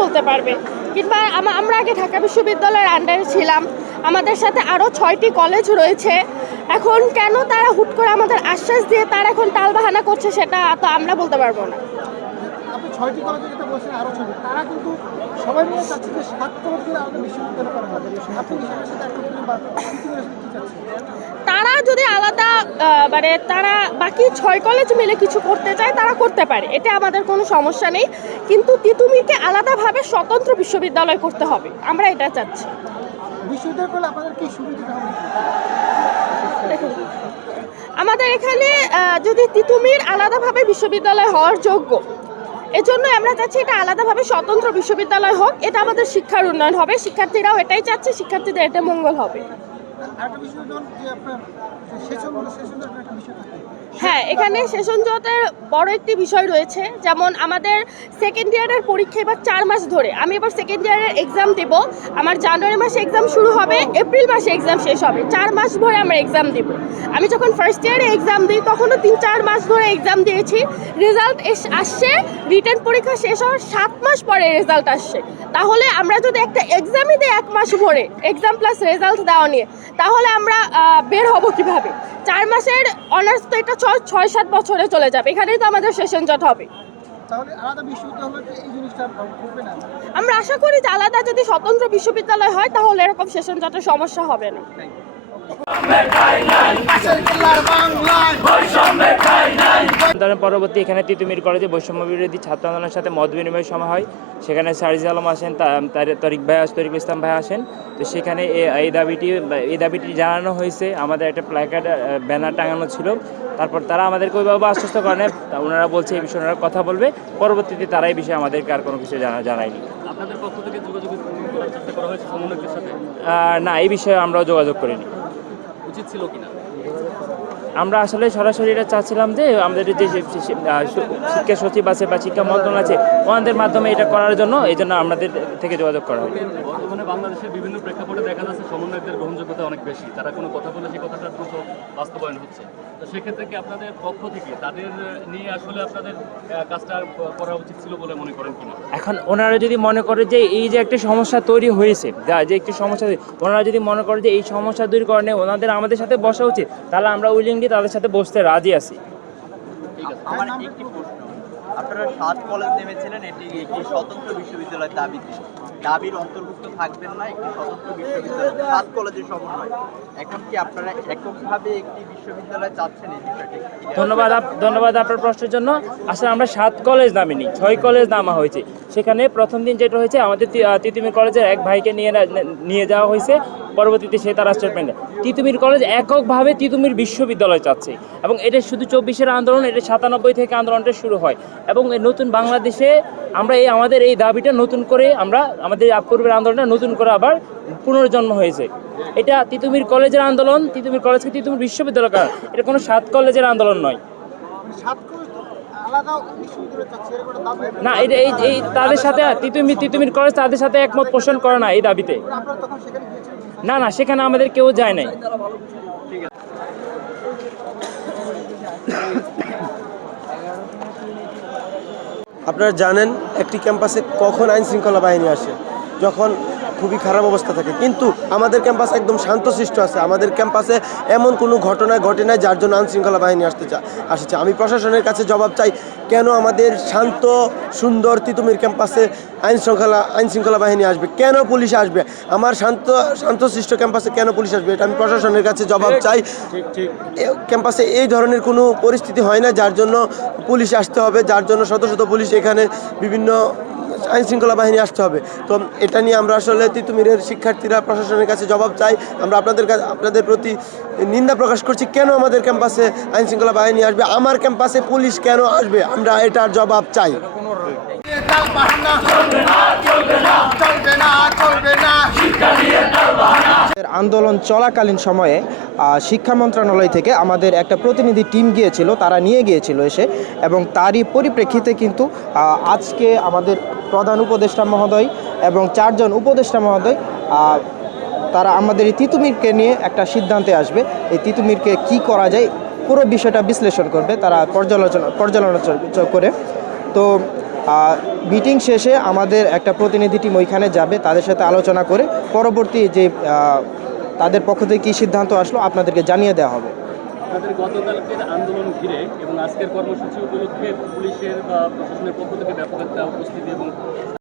বলতে পারবে। কিংবা আমরা আগে ঢাকা বিশ্ববিদ্যালয়ের আন্ডারে ছিলাম। আমাদের সাথে আরও ছয়টি কলেজ রয়েছে। এখন কেন তারা হুট করে আমাদের আশ্বাস দিয়ে তারা এখন টালবাহানা করছে সেটা তো আমরা বলতে পারব না। ছয়টি কলেজের কথা বলছেন আরও ছয়টি। তারা কিন্তু সবাই মিলে চাচ্ছে যে সাত কলেজ দিয়ে আমাদের বিশ্ববিদ্যালয় করা হবে। আপনি কি সেটার সাথে একমত বা পৃথিবীর আসলে কি চাচ্ছে তারা যদি আলাদা মানে তারা বাকি ছয় কলেজ মিলে কিছু করতে চায় তারা করতে পারে। এটা আমাদের কোনো সমস্যা নেই। কিন্তু তিতুমিরকে আলাদাভাবে স্বতন্ত্র বিশ্ববিদ্যালয় করতে হবে। আমরা এটা চাচ্ছি। আমাদের এখানে যদি তিতুমির আলাদাভাবে বিশ্ববিদ্যালয় হওয়ার যোগ্য এজন্য আমরা চাচ্ছি এটা আলাদাভাবে স্বতন্ত্র বিশ্ববিদ্যালয় হোক। এটা আমাদের শিক্ষার উন্নয়ন হবে। শিক্ষার্থীরাও এটাই চাচ্ছে। শিক্ষার্থীদের এটা মঙ্গল হবে। আরেকটা বিষয় যখন যে আপনার সেশন বলে সেশন একটা বিষয় থাকে। হ্যাঁ এখানে সেশন জটের বড় একটি বিষয় রয়েছে। যেমন আমাদের সেকেন্ড ইয়ারের পরীক্ষা এবার চার মাস ধরে। আমি এবার সেকেন্ড ইয়ারের এক্সাম দেব। আমার জানুয়ারি মাসে এক্সাম শুরু হবে এপ্রিল মাসে এক্সাম শেষ হবে। চার মাস ধরে আমরা এক্সাম দেব। আমি যখন ফার্স্ট ইয়ারে এক্সাম দিই তখনও তিন চার মাস ধরে এক্সাম দিয়েছি। রেজাল্ট আসছে রিটার্ন পরীক্ষা শেষ হওয়ার সাত মাস পরে রেজাল্ট আসছে। তাহলে আমরা যদি একটা এক্সামই দিই এক মাস ভরে এক্সাম প্লাস রেজাল্ট দেওয়া নিয়ে তাহলে আমরা বের হব কীভাবে? চার মাসের অনার্স তো এটা ছয় ছয় সাত বছরে চলে যাবে। এখানেই তো আমাদের সেশন জট হবে। আমরা আশা করি যে আলাদা যদি স্বতন্ত্র বিশ্ববিদ্যালয় হয় তাহলে এরকম সেশন জটের সমস্যা হবে না। আন্দোলন পরবর্তী এখানে তিতুমির কলেজে বৈষম্য বিরোধী ছাত্র আন্দোলনের সাথে মত বিনিময় সময় হয়। সেখানে সারিজ আলম আসেন তরিক ভাই আস- তরিকুল ইসলাম ভাই আসেন। তো সেখানে এই দাবিটি এই দাবিটি জানানো হয়েছে। আমাদের একটা প্ল্যাকার্ড ব্যানার টাঙানো ছিল। তারপর তারা আমাদেরকে ওইভাবে আশ্বস্ত করেন তা ওনারা বলছে এই বিষয়ে ওনারা কথা বলবে। পরবর্তীতে তারা এই বিষয়ে আমাদেরকে আর কোনো কিছু জানা জানায়নি। আপনাদের পক্ষ থেকে যোগাযোগ করা না এই বিষয়ে আমরাও যোগাযোগ করিনি। উচিত ছিল কিনা? আমরা আসলে সরাসরি এটা চাচ্ছিলাম যে আমাদের যে শিক্ষা সচিব আছে বা শিক্ষা মন্ত্রণ আছে ওনাদের মাধ্যমে এটা করার জন্য এই জন্য আমাদের থেকে যোগাযোগ করা হয় বর্তমানে বাংলাদেশের বিভিন্ন প্রেক্ষাপটে দেখা যাচ্ছে সমন্বয়কদের গ্রহণযোগ্যতা অনেক বেশি। তারা কোনো কথা বলে সেই কথাটা দ্রুত বাস্তবায়ন হচ্ছে। তো সেক্ষেত্রে কি আপনাদের পক্ষ থেকে তাদের নিয়ে আসলে আপনাদের কাজটা করা উচিত ছিল বলে মনে করেন কিনা? এখন ওনারা যদি মনে করে যে এই যে একটা সমস্যা তৈরি হয়েছে যা যে একটি সমস্যা ওনারা যদি মনে করে যে এই সমস্যা দূরীকরণে ওনাদের আমাদের সাথে বসা উচিত তাহলে আমরা উইলিংলি তাদের সাথে বসতে রাজি আছি। আমার একটি প্রশ্ন। আপনারা সাত কলেজ নেমেছিলেন এটি একটি স্বতন্ত্র বিশ্ববিদ্যালয় দাবিতে দাবির অন্তর্ভুক্ত থাকবেন না একটি স্বতন্ত্র বিশ্ববিদ্যালয়। সাত কলেজের সমন্বয়। এখন কি আপনারা এককভাবে একটি বিশ্ববিদ্যালয় চাচ্ছেন এই বিষয়টি? ধন্যবাদ ধন্যবাদ আপনার প্রশ্নের জন্য। আসলে আমরা সাত কলেজ নামিনি ছয় কলেজ নামা হয়েছে। সেখানে প্রথম দিন যেটা হয়েছে আমাদের তিতুমির কলেজের এক ভাইকে নিয়ে নিয়ে যাওয়া হয়েছে। পরবর্তীতে সে তার স্টেটমেন্ট তিতুমির কলেজ এককভাবে তিতুমির বিশ্ববিদ্যালয় চাচ্ছে এবং এটা শুধু চব্বিশের আন্দোলন এটা সাতানব্বই থেকে আন্দোলনটা শুরু হয়। এবং এই নতুন বাংলাদেশে আমরা এই আমাদের এই দাবিটা নতুন করে আমরা আমাদের পূর্বের আন্দোলনটা নতুন করে আবার পুনর্জন্ম হয়েছে। এটা তিতুমির কলেজের আন্দোলন তিতুমির কলেজকে তিতুমির বিশ্ববিদ্যালয় করা এটা কোনো সাত কলেজের আন্দোলন নয়। না এটা এই এই তাদের সাথে তিতুমির তিতুমির কলেজ তাদের সাথে একমত পোষণ করে না এই দাবিতে। না না, সেখানে আমাদের কেউ যায় নাই। আপনারা জানেন একটি ক্যাম্পাসে কখন আইন শৃঙ্খলা বাহিনী আসে? যখন খুবই খারাপ অবস্থা থাকে। কিন্তু আমাদের ক্যাম্পাস একদম শান্তশিষ্ট আছে। আমাদের ক্যাম্পাসে এমন কোনো ঘটনা ঘটে নাই যার জন্য আইন শৃঙ্খলা বাহিনী আসতে চা আসছে। আমি প্রশাসনের কাছে জবাব চাই কেন আমাদের শান্ত সুন্দর তিতুমির ক্যাম্পাসে আইনশৃঙ্খলা আইনশৃঙ্খলা বাহিনী আসবে? কেন পুলিশ আসবে? আমার শান্ত শান্তশিষ্ট ক্যাম্পাসে কেন পুলিশ আসবে? এটা আমি প্রশাসনের কাছে জবাব চাই। ক্যাম্পাসে এই ধরনের কোনো পরিস্থিতি হয় না যার জন্য পুলিশ আসতে হবে যার জন্য শত শত পুলিশ এখানে বিভিন্ন আইন শৃঙ্খলা বাহিনী আসতে হবে। তো এটা নিয়ে আমরা আসলে তিতুমিরের শিক্ষার্থীরা প্রশাসনের কাছে জবাব চাই। আমরা আপনাদের কাছে আপনাদের প্রতি নিন্দা প্রকাশ করছি, কেন আমাদের ক্যাম্পাসে আইনশৃঙ্খলা বাহিনী আসবে? আমার ক্যাম্পাসে পুলিশ কেন আসবে? আমরা এটার জবাব চাই। বাহানা। চলবে না চলবে না চলবে না। চলবে না আমাদের আন্দোলন চলাকালীন সময়ে শিক্ষা মন্ত্রণালয় থেকে আমাদের একটা প্রতিনিধি টিম গিয়েছিল, তারা নিয়ে গিয়েছিল এসে, এবং তারই পরিপ্রেক্ষিতে কিন্তু আজকে আমাদের প্রধান উপদেষ্টা মহোদয় এবং চারজন উপদেষ্টা মহোদয় তারা আমাদের এই তিতুমিরকে নিয়ে একটা সিদ্ধান্তে আসবে। এই তিতুমিরকে কি করা যায়, পুরো বিষয়টা বিশ্লেষণ করবে, তারা পর্যালোচনা পর্যালোচনা করে। তো মিটিং শেষে আমাদের একটা প্রতিনিধি টিম ওইখানে যাবে, তাদের সাথে আলোচনা করে পরবর্তী যে তাদের পক্ষ থেকে কী সিদ্ধান্ত আসলো আপনাদেরকে জানিয়ে দেওয়া হবে। আন্দোলন ঘিরে এবং আজকের কর্মসূচি উপলক্ষে পুলিশের বা প্রশাসনের পক্ষ থেকে ব্যাপক একটা উপস্থিতি এবং